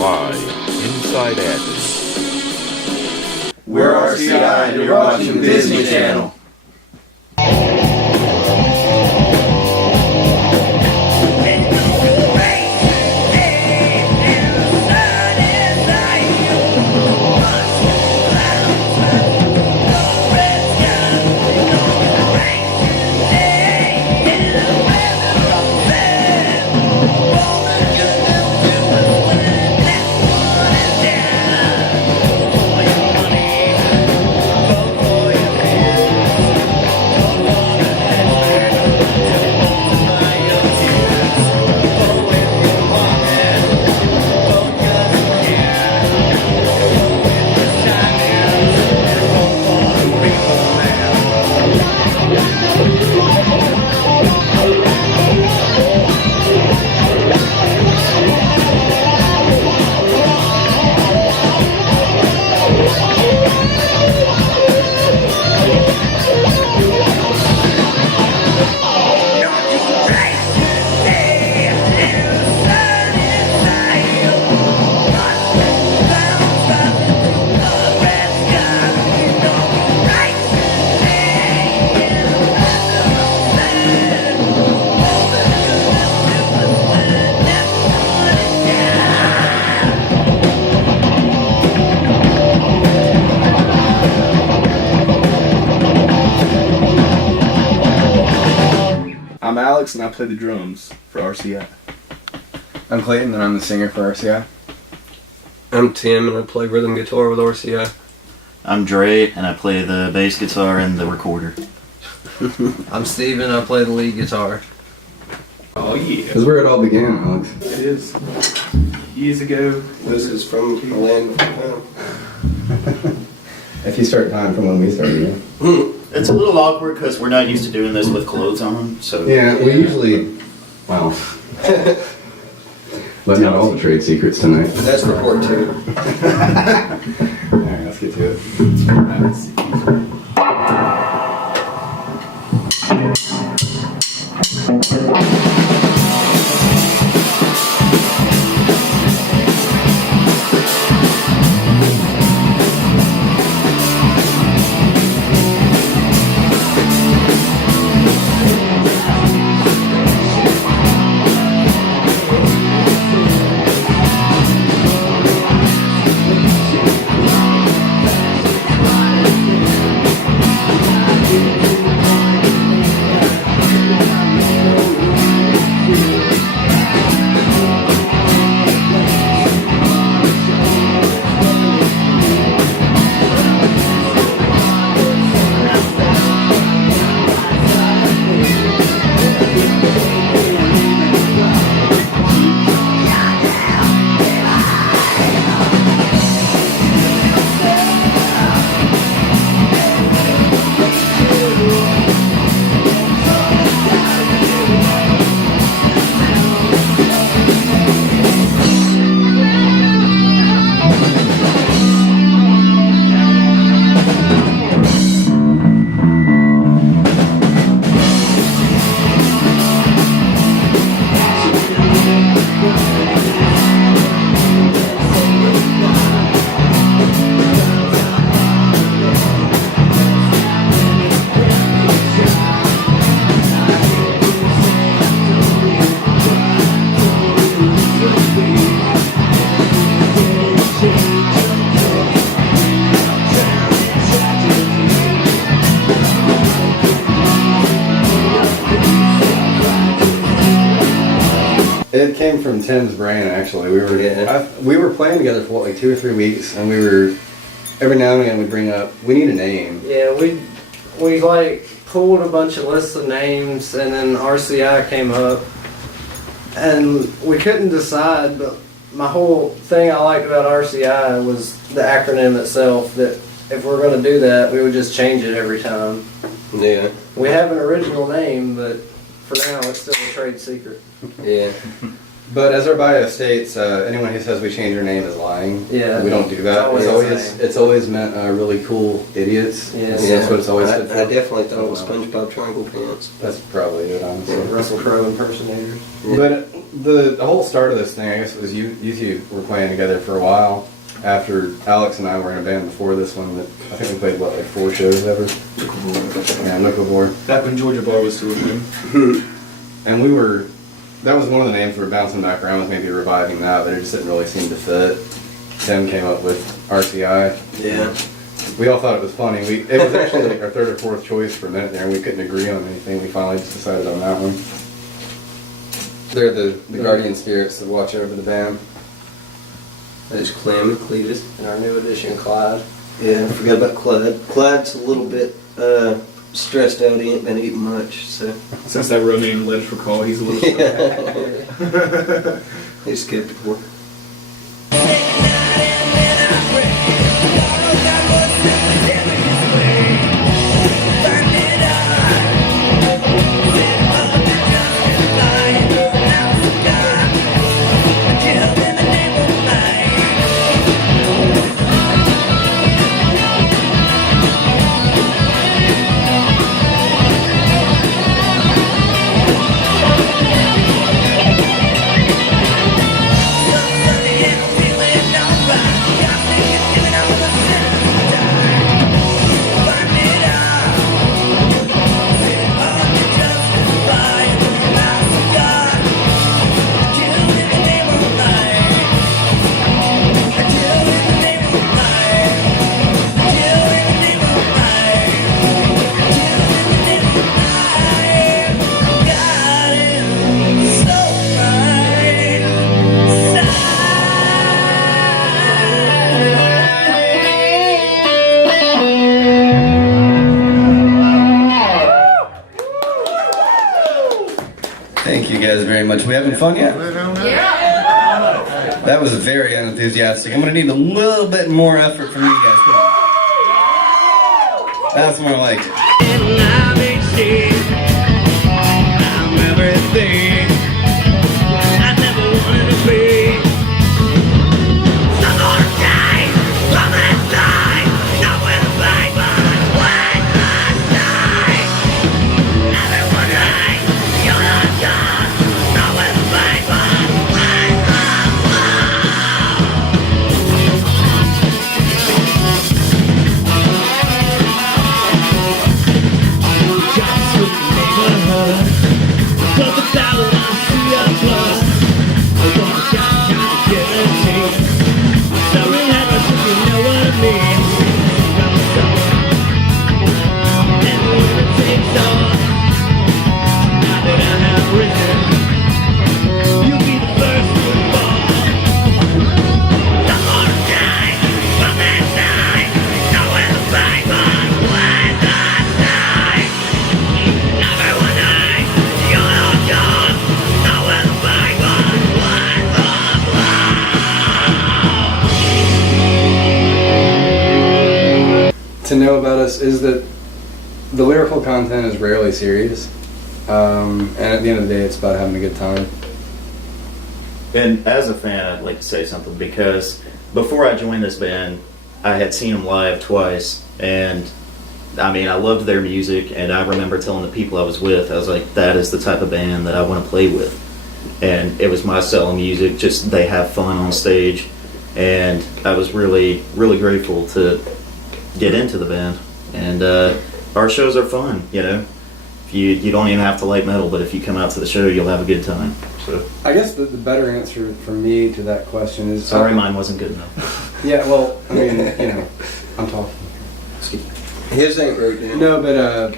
Live inside Athens. We're RCI and you're watching Disney Channel. I'm Alex and I play the drums for RCI. I'm Clayton and I'm the singer for RCI. I'm Tim and I play rhythm guitar with RCI. I'm Dre and I play the bass guitar and the recorder. I'm Steven and I play the lead guitar. Oh yeah. This is where it all began, Alex. It is. Years ago. This is from a land before time. If you start time from when we started, yeah. It's a little awkward because we're not used to doing this with clothes on, so... Yeah, we usually, well, letting out all the trade secrets tonight. That's report 2. Alright, let's get to it. It came from Tim's brain, actually. We were playing together for like 2 or 3 weeks, and we were every now and again we'd bring up, we need a name. Yeah, we like pulled a bunch of lists of names, and then RCI came up, and we couldn't decide. But my whole thing I liked about RCI was the acronym itself. That if we're going to do that, we would just change it every time. Yeah. We have an original name, but for now it's still a trade secret. Yeah. But as our bio states, anyone who says we change our name is lying. Yeah. We don't do that. It's always meant really cool idiots. Yeah. That's what it's always stood for. I definitely thought it was SpongeBob Triangle Pants. That's probably it, honestly. Russell Crowe impersonators. Yeah. But the whole start of this thing, I guess, was you two were playing together for a while. After Alex and I were in a band before this one, that I think we played like 4 shows ever. Yeah, Nickelboard. Back when Georgia Bar was still a thing. And that was one of the names we were bouncing back around with, maybe reviving that, but it just didn't really seem to fit. Tim came up with RCI. Yeah. We all thought it was funny. It was actually like our 3rd or 4th choice for a minute there, and we couldn't agree on anything. We finally just decided on that one. They're the guardian spirits that watch over the band. There's Clem and Cletus. And our new addition, Clyde. Yeah, I forgot about Clyde. Clyde's a little bit stressed out. He ain't been eating much, so. Since that real name Let Us Recall, he's a little He's skeptical. Thank you guys very much. We having fun yet? That was very unenthusiastic. I'm gonna need a little bit more effort from you guys. Come on. That's more like it. I'm everything I never wanted to be. I'm gonna die from this life. Not with a bang, but when I die. Everyone dies, you're not gone. Not with a bang, but when To know about us is that the lyrical content is rarely serious, and at the end of the day, it's about having a good time. And as a fan, I'd like to say something, because before I joined this band, I had seen them live twice, and I mean, I loved their music, and I remember telling the people I was with, I was like, that is the type of band that I want to play with. And it was my style of music, just they have fun on stage, and I was really, really grateful to get into the band. And our shows are fun, you know. You don't even have to like metal, but if you come out to the show, you'll have a good time. So I guess the better answer for me to that question is... Sorry, mine wasn't good enough. Yeah, well, I mean, you know, I'm talking. His ain't right now. No, but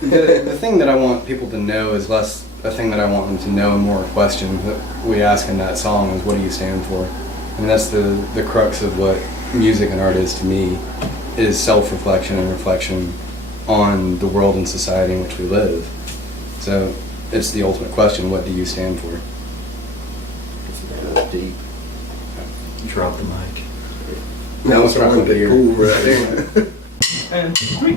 the thing that I want people to know is less a thing that I want them to know and more a question that we ask in that song is, what do you stand for? And that's the crux of what music and art is to me, is self-reflection and reflection on the world and society in which we live. So it's the ultimate question, what do you stand for? It's deep. Drop the mic. That was Drop the really beer. cool right there. And 3.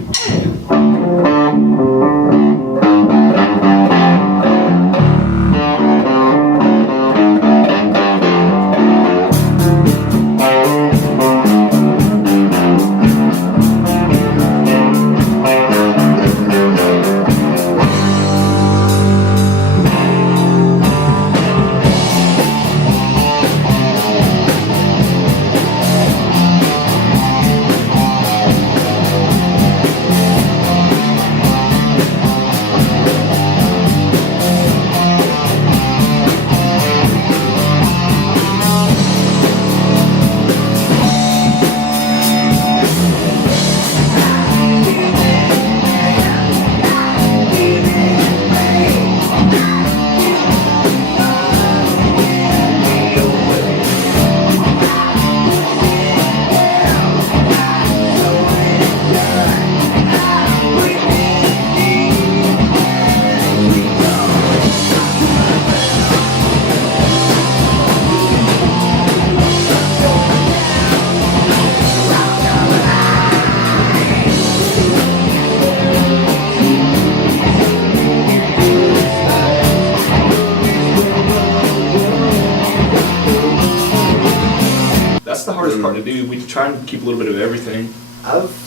That's the hardest part to do. We try and keep a little bit of everything.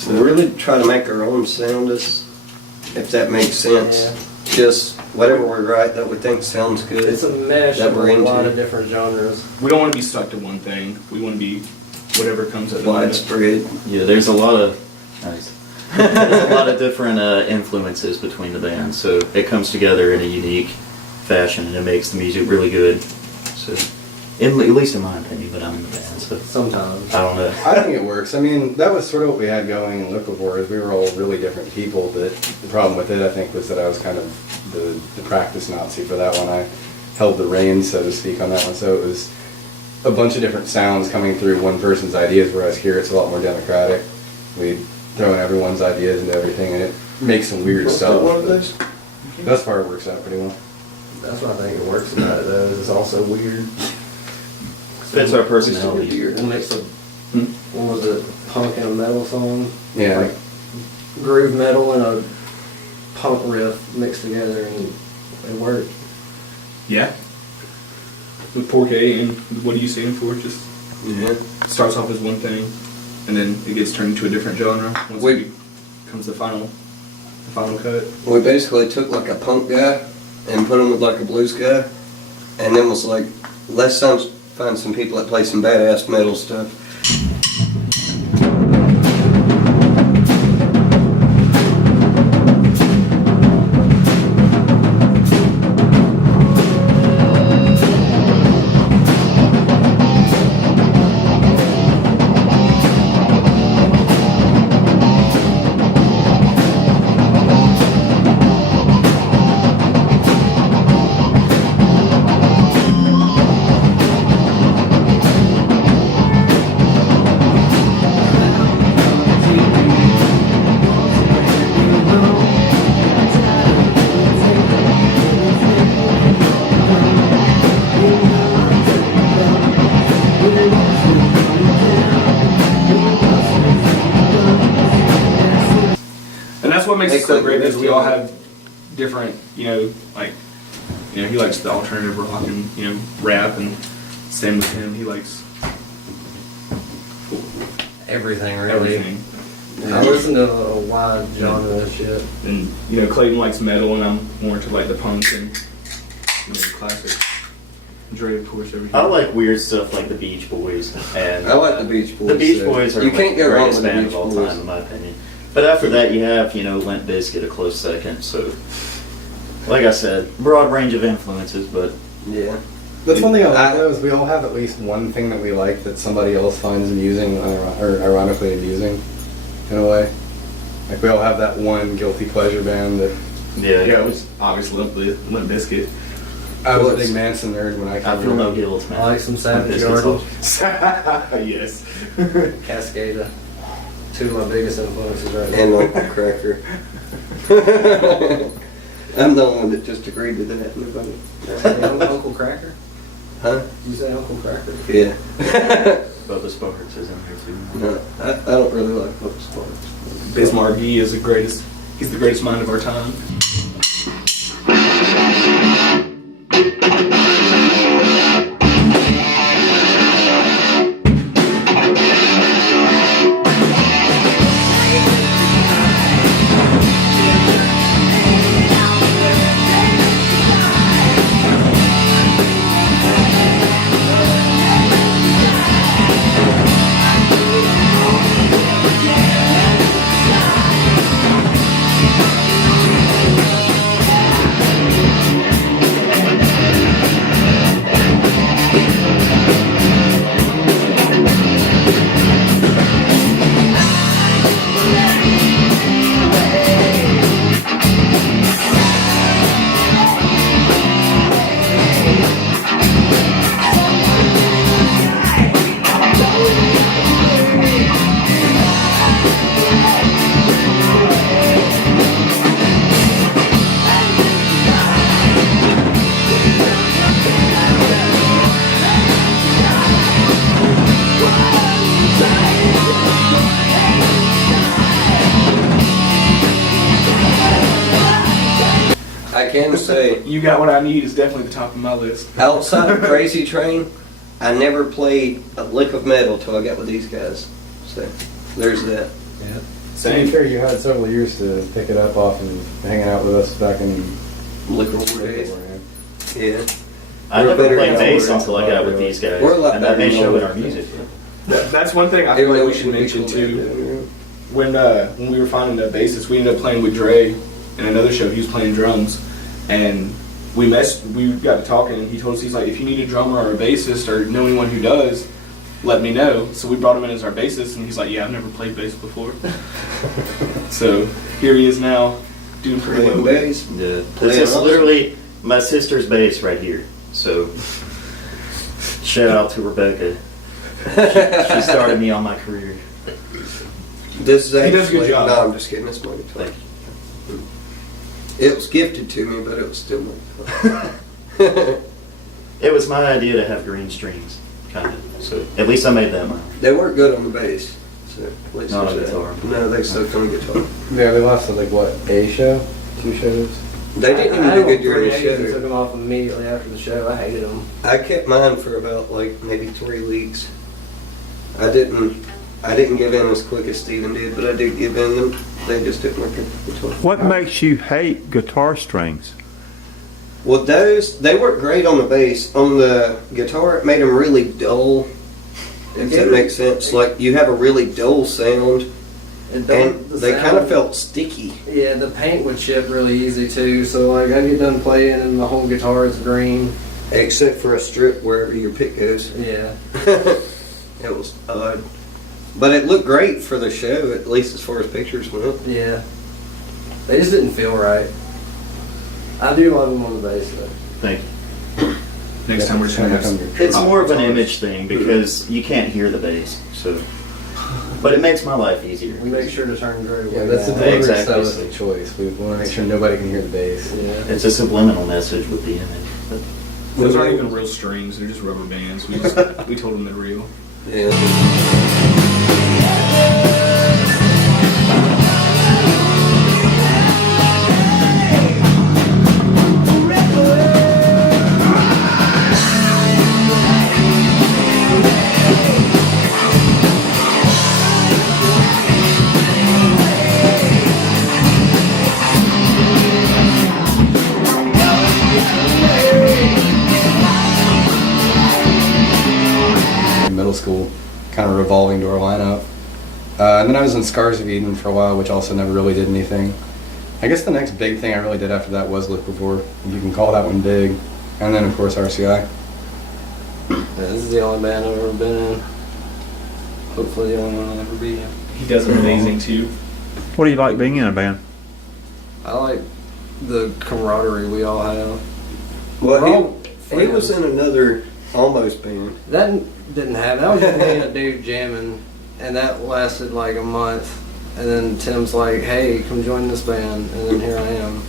We really try to make our own sound, if that makes sense. Yeah. Just whatever we write that we think sounds good. It's a mesh That of we're a lot into. of different genres. We don't want to be stuck to one thing. We want to be whatever comes at the moment. Widespread. Yeah, there's a lot of there's a lot of different influences between the bands, so it comes together in a unique fashion, and it makes the music really good. So, at least in my opinion, but I'm in the band, so Sometimes. I don't know. I think it works. I mean, that was sort of what we had going in Liquid War, is we were all really different people, but the problem with it, I think, was that I was kind of the practice Nazi for that one. I held the reins, so to speak, on that one, so it was a bunch of different sounds coming through one person's ideas, whereas here it's a lot more democratic. We throw in everyone's ideas into everything, and it makes some weird stuff. One of those? Thus far, it works out pretty well. That's what I think it works about it though. Is it's also weird. Fits our personality. We'll mix a what was it, punk and a metal song? Yeah. Like groove metal and a punk riff mixed together, and it worked. Yeah. With Porky and what do you stand for? Just starts off as one thing, and then it gets turned into a different genre once it comes the final cut. We basically took like a punk guy and put him with like a blues guy, and then was like, let's find some people that play some badass metal stuff. And that's what makes it so great, is we all have different, like, he likes the alternative rock and, rap, and same with him, he likes Everything really. everything. I listen to a wide genre of shit. And, Clayton likes metal, and I'm more into, like, the punk and, classic. Dre, of course, everything. I like weird stuff like the Beach Boys, and I like the Beach Boys. the Beach so Boys are you like can't the go wrong greatest with the band Beach of all Boys. time, in my opinion. But after that, you have Limp Bizkit a close second. So, like I said, broad range of influences, but Yeah. That's one thing I like though, is we all have at least one thing that we like that somebody else finds amusing, or ironically amusing, in a way. Like we all have that one guilty pleasure band that yeah, Yeah, it was obviously Limp Bizkit. I was a big Manson nerd when I I came feel no around. guilt, man. I like some Savage Limp Garden, Bizkit's Yes. Cascada. Two of my biggest influences right now. And Uncle Cracker. I'm the one that just agreed with that. Nobody. Uncle Cracker? Huh? You say Uncle Cracker? Yeah. Bubba Sparks is in there too. No, I don't really like Bubba Sparks. Bismarck, he's the greatest mind of our time. I can say, You Got What I Need is definitely the top of my list. outside of Crazy Train, I never played a lick of metal till I got with these guys. So there's that. Yeah. Same. To be fair, you had several years to pick it up off and hanging out with us back in Liquor days. Yeah. I never better played now. bass until I got with these guys, We're a lot and that may better show in now. our music. That's one thing I feel like we should mention too. When we were finding a bassist, we ended up playing with Dre in another show. He was playing drums, and we got to talking, and he told us, he's like, if you need a drummer or a bassist or know anyone who does, let me know. So we brought him in as our bassist, and he's like, yeah, I've never played bass before. So here he is now, doing pretty Playing well. bass. Yeah. This is literally my sister's bass right here. So shout out to Rebecca. She started me on my career. This is He actually, does a good job. No, I'm just kidding. It's my guitar. Thank you. It was gifted to me, but it was still my guitar. It was my idea to have green strings, kind of. So at least I made that mine. They weren't good on the bass. So at least Not on there's that. guitar. No, they sucked on the guitar. Yeah, they lasted like what, a show? 2 shows? They didn't even do good during the Took show. them off immediately after the show. I hated them. I kept mine for about like maybe 3 weeks. I didn't give in as quick as Steven did, but I did give in them. They just didn't work the guitar. What makes you hate guitar strings? Well, they work great on the bass. On the guitar, it made them really dull. If that makes sense. Like you have a really dull sound, and they kind of felt sticky. Yeah, the paint would chip really easy too. So like I get done playing and the whole guitar is green. Except for a strip wherever your pick goes. Yeah. It was odd. But it looked great for the show, at least as far as pictures went. Yeah. They just didn't feel right. I do love them on the bass though. Thank you. Next time we're just gonna have some. It's more of an image thing because you can't hear the bass. So, but it makes my life easier. We make sure to turn Dre away. Yeah, that's the now. delivery Exactly. stylistic choice. We want to make sure nobody can hear the bass. Yeah. It's a subliminal message with the image. But Those aren't even real strings; they're just rubber bands. We told them they're real. Yeah. In middle school, kind of revolving door lineup. And then I was in Scars of Eden for a while, which also never really did anything. I guess the next big thing I really did after that was Liquivore, if you can call that one big. And then, of course, RCI. Yeah, this is the only band I've ever been in. Hopefully the only one I'll ever be in. He does amazing too. What do you like being in a band? I like the camaraderie we all have. Well, We're all he was friends. in another almost band. That didn't happen. That was just me and a dude jamming, and that lasted like a month. And then Tim's like, "Hey, come join this band," and then here I am.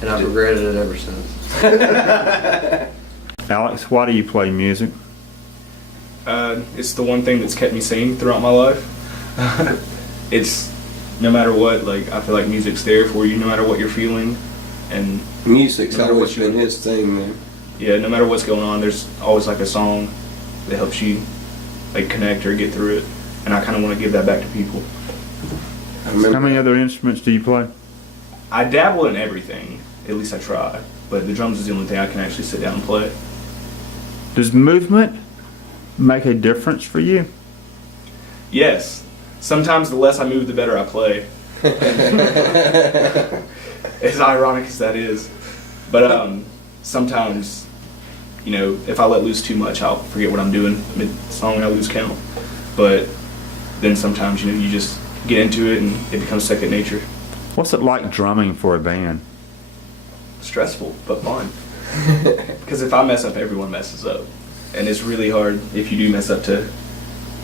And I've regretted it ever since. Alex, why do you play music? It's the one thing that's kept me sane throughout my life. It's no matter what, like I feel like music's there for you, no matter what you're feeling, and Music's No matter always what you- been his thing, man. yeah, no matter what's going on, there's always like a song that helps you like connect or get through it, and I kind of want to give that back to people. I remember How many other instruments do you play? I dabble in everything, at least I try, but the drums is the only thing I can actually sit down and play. Does movement make a difference for you? Yes, sometimes the less I move, the better I play. As ironic as that is, but sometimes, you know, if I let loose too much, I'll forget what I'm doing mid-song and I lose count. But then sometimes, you know, you just get into it and it becomes second nature. What's it like drumming for a band? Stressful, but fun. Because if I mess up, everyone messes up, and it's really hard if you do mess up to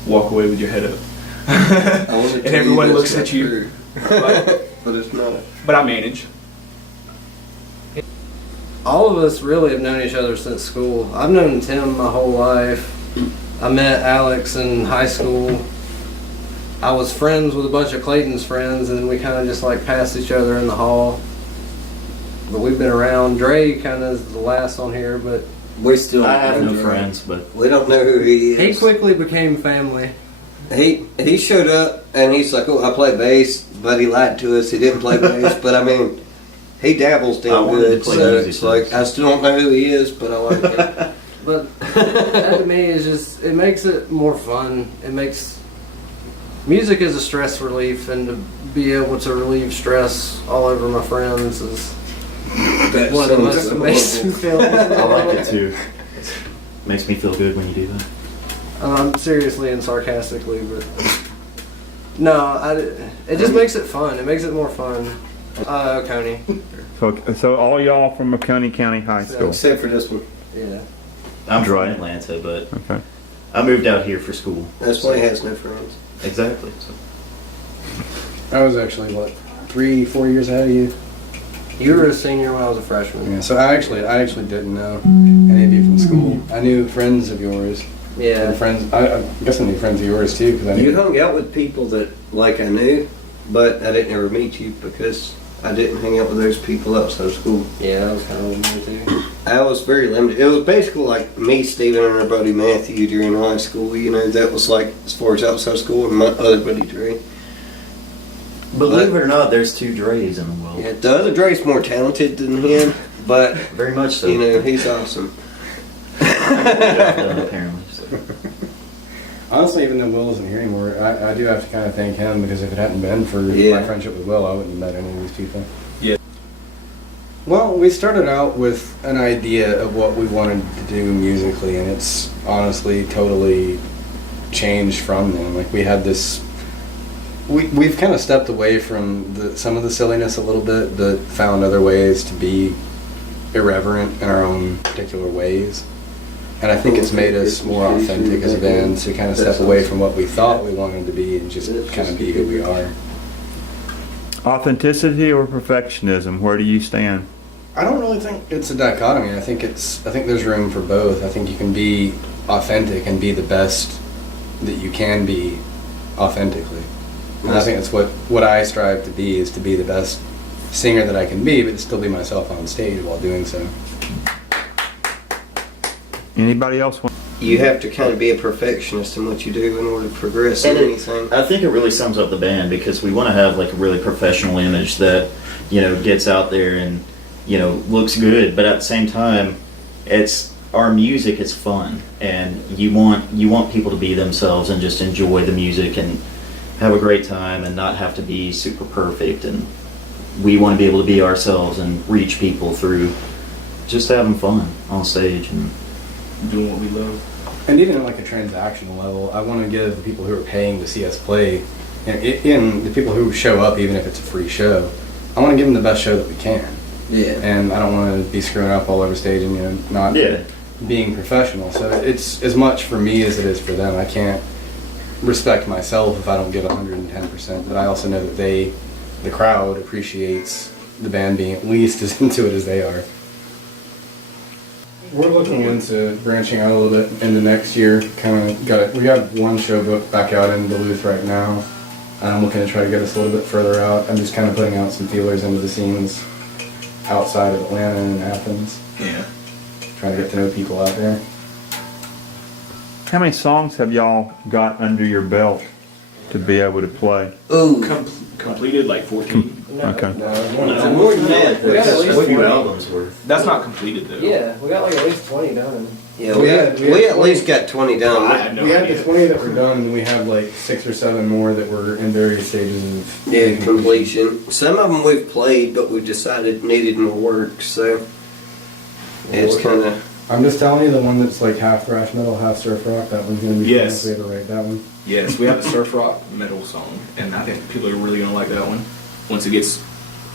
walk away with your head up. I wanna And tell you everyone that's looks not at you. true. But it's not. But I manage. All of us really have known each other since school. I've known Tim my whole life. I met Alex in high school. I was friends with a bunch of Clayton's friends, and then we kind of just like passed each other in the hall. But we've been around. Dre kind of is the last on here, but We still I have no friends, but We don't know who he He is. quickly became family. He showed up and he's like, "Oh, I play bass," but he lied to us. He didn't play bass, but I mean, he dabbles I damn wanted to good. play So music it's like first. I still don't know who he is, but I like it. But that to me is just, it makes it more fun. It makes, music is a stress relief, and to be able to relieve stress all over my friends is one of the most amazing feelings. I like it too. Makes me feel good when you do that. Seriously and sarcastically, but no, it just makes it fun. It makes it more fun. Coney. So all y'all from Oconee County High School. Except for this one. Yeah. I'm from Right. Atlanta, but Okay. I moved out here for school. That's why he has no friends. Exactly. So. I was actually, what, 3-4 years ahead of you? You were a senior when I was a freshman. Yeah, so I actually didn't know any of you from school. I knew friends of yours. Yeah. And friends, I guess I knew friends of yours too, because I knew. You hung out with people that like I knew, but I didn't ever meet you because I didn't hang out with those people outside of school. Yeah, that was kind of me too. I was very limited. It was basically like me, Steven, and our buddy Matthew during high school. You know, that was like as far as outside school, and my other buddy Dre. Believe it or not, there's 2 Dre's in the world. Yeah, the other Dre's more talented than him, but Very much so. you know, he's awesome. Apparently. So. Honestly, even though Will isn't here anymore, I do have to kind of thank him, because if it hadn't been for Yeah. my friendship with Will, I wouldn't have met any of these people. Yeah. Well, we started out with an idea of what we wanted to do musically, and it's honestly totally changed from then. Like, we had this. We've kind of stepped away from some of the silliness a little bit, but found other ways to be irreverent in our own particular ways. And I think it's made us more authentic as a band to kind of step away from what we thought we wanted to be and just kind of be who we are. Authenticity or perfectionism? Where do you stand? I don't really think it's a dichotomy. I think there's room for both. I think you can be authentic and be the best that you can be authentically. And I think that's what I strive to be, is to be the best singer that I can be, but still be myself on stage while doing so. Anybody else want? You have to kind of be a perfectionist in what you do in order to progress in And anything. I think it really sums up the band because we want to have like a really professional image that, you know, gets out there and, you know, looks good, but at the same time, it's our music is fun, and you want people to be themselves and just enjoy the music and have a great time and not have to be super perfect. And we want to be able to be ourselves and reach people through just having fun on stage and Doing what we love. And even at like a transactional level, I want to give the people who are paying to see us play, and the people who show up, even if it's a free show, I want to give them the best show that we can. Yeah. And I don't want to be screwing up all over stage and, you know, not being professional. So it's as much for me as it is for them. I can't respect myself if I don't give 110%, but I also know that the crowd appreciates the band being at least as into it as they are. We're looking into branching out a little bit in the next year. We got one show booked back out in Duluth right now. And I'm looking to try to get us a little bit further out. I'm just kind of putting out some feelers into the scenes outside of Atlanta and Athens. Yeah. Trying to get to know people out there. How many songs have y'all got under your belt to be able to play? Ooh. Completed like 14. Okay. No, more than that. We got at least a few 20. albums worth. That's not completed though. Yeah, we got like at least 20 done. Yeah, We had we at 20. least got 20 I down. had no We had idea. the 20 that were done, and we have like 6 or 7 more that were in various stages of Yeah, completion. Some of them we've played, but we decided needed more work, so it's kind of. I'm just telling you, the one that's like half thrash metal, half surf rock, that one's gonna be fun Yes. if we have to write that one. Yes, we have a surf rock metal song, and I think people are really gonna like that one once it gets.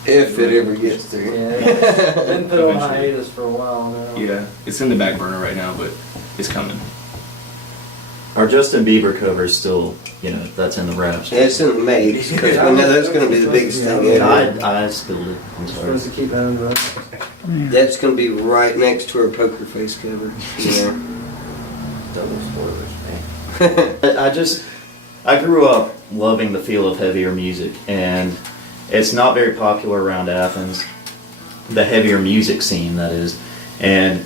If it ever gets there. Yeah, it's been put on Eventually. hiatus for a while now. Yeah, it's in the back burner right now, but it's coming. Our Justin Bieber cover is still, you know, that's in the wraps. It's in the makes, because we know that's going to be the biggest thing ever. I spilled it. I'm sorry. Supposed to keep on, but That's going to be right next to our poker face cover. Yeah. double spoilers, man. I grew up loving the feel of heavier music, and it's not very popular around Athens, the heavier music scene, that is. And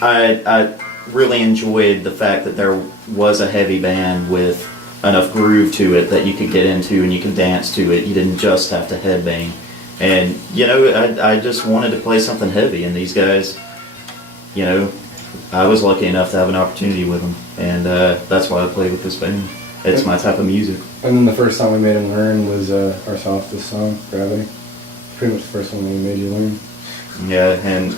I really enjoyed the fact that there was a heavy band with enough groove to it that you could get into and you could dance to it. You didn't just have to headbang. And, you know, I just wanted to play something heavy, and these guys, you know, I was lucky enough to have an opportunity with them, and that's why I played with this band. It's my type of music. And then the first song we made him learn was our softest song, Gravity. Pretty much the first one we made you learn. Yeah, and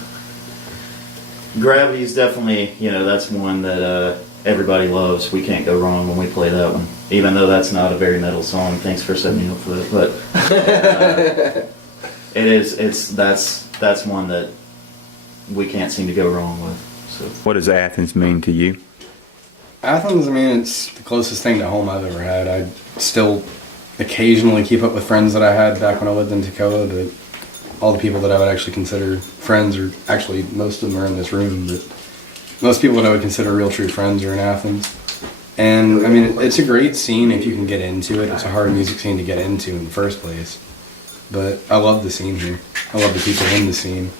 Gravity is definitely, you know, that's one that everybody loves. We can't go wrong when we play that one, even though that's not a very metal song. Thanks for setting me up for that, but that's one that we can't seem to go wrong with. So. What does Athens mean to you? Athens, I mean, it's the closest thing to home I've ever had. I still occasionally keep up with friends that I had back when I lived in Tacoma, but all the people that I would actually consider friends are actually, most of them are in this room, but most people that I would consider real true friends are in Athens. And I mean, it's a great scene if you can get into it. It's a hard music scene to get into in the first place. But I love the scene here. I love the people in the scene.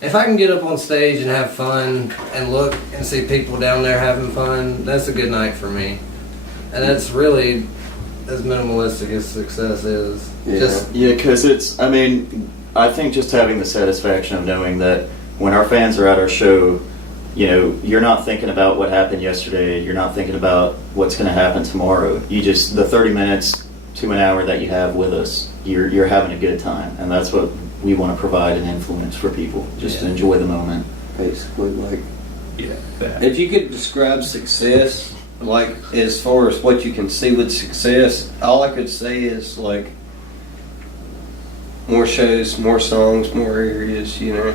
If I can get up on stage and have fun and look and see people down there having fun, that's a good night for me. And that's really as minimalistic as success is. Yeah, because it's, I mean, I think just having the satisfaction of knowing that when our fans are at our show, you know, you're not thinking about what happened yesterday, you're not thinking about what's going to happen tomorrow. You just, the 30 minutes to an hour that you have with us, you're having a good time. And that's what we want to provide an influence for people, just to enjoy the moment. Basically, like, Yeah. That. if you could describe success, like as far as what you can see with success, all I could say is like more shows, more songs, more areas, you know,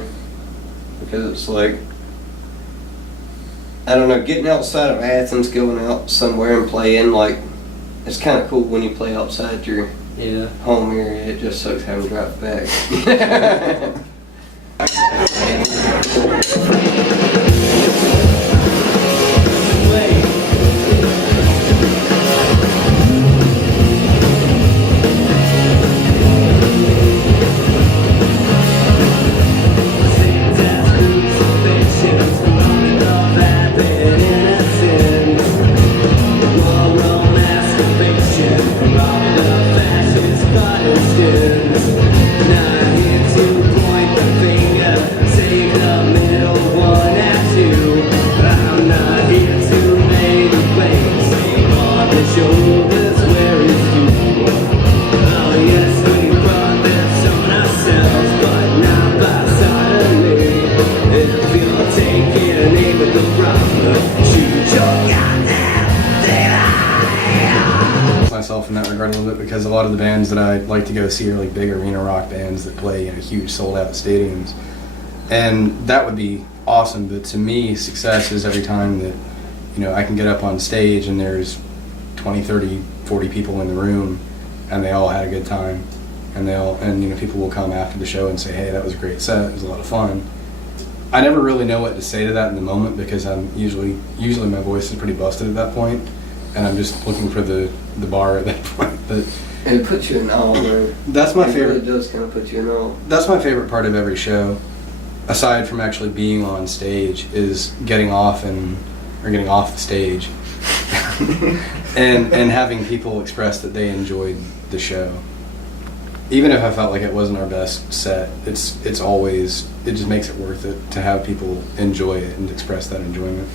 because it's like, I don't know, getting outside of Athens, going out somewhere and playing, like, it's kind of cool when you play outside your home area. It just sucks having to drive back. Myself in that regard a little bit, because a lot of the bands that I like to go see are like big arena rock bands that play in huge sold out stadiums, and that would be awesome. But to me, success is every time that, you know, I can get up on stage and there's 20, 30, 40 people in the room and they all had a good time, and you know, people will come after the show and say, hey, that was a great set, it was a lot of fun. I never really know what to say to that in the moment, because I'm usually my voice is pretty busted at that point, and I'm just looking for the bar at that point. But And it puts you in awe, though. that's my favorite. It really does kind of put you in awe. That's my favorite part of every show, aside from actually being on stage, is getting off the stage and having people express that they enjoyed the show. Even if I felt like it wasn't our best set, it just makes it worth it to have people enjoy it and express that enjoyment.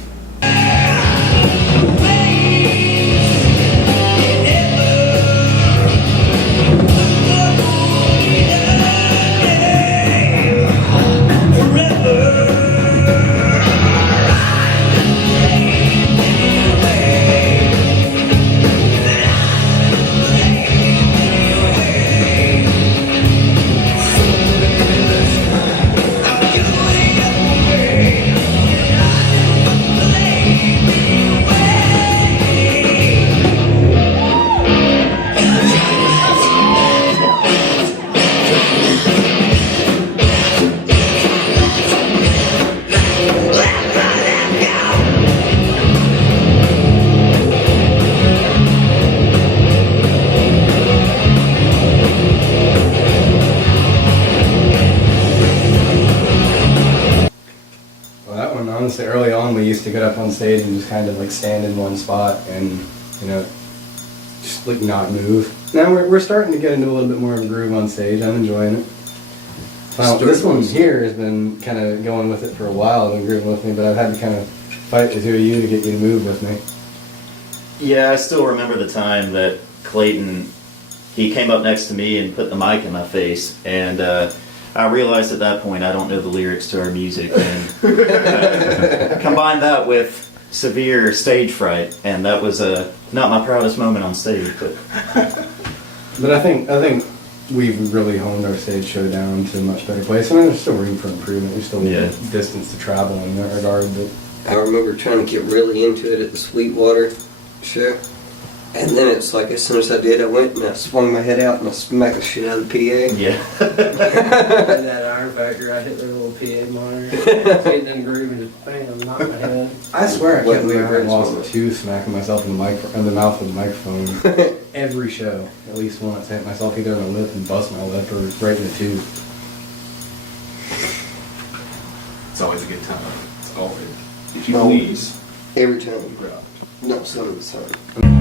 early on, we used to get up on stage and just kind of like stand in one spot and, you know, just like not move. Now we're starting to get into a little bit more of a groove on stage. I'm enjoying it. This one here has been kind of going with it for a while, been grooving with me, but I've had to kind of fight the two of you to get you to move with me. Yeah, I still remember the time that Clayton, he came up next to me and put the mic in my face, and I realized at that point I don't know the lyrics to our music, and combine that with severe stage fright, and that was not my proudest moment on stage. But I think we've really honed our stage show down to a much better place. I mean, there's still room for improvement. There's still distance to travel in that regard, but I remember trying to get really into it at the Sweetwater show. And then it's like, as soon as I did, I went and I swung my head out and I smacked the shit out of the PA. Yeah. And that Iron Factor, I hit their little PA monitor, hit them groove and just bam, knocked my head. I swear I What can't believe I lyrics lost were a tooth smacking myself in the mouth with the microphone. Every show, at least once, I hit myself either on the lip and bust my lip or right in the tooth. It's always a good time. It's always. If you please. Every time. No, some of the time.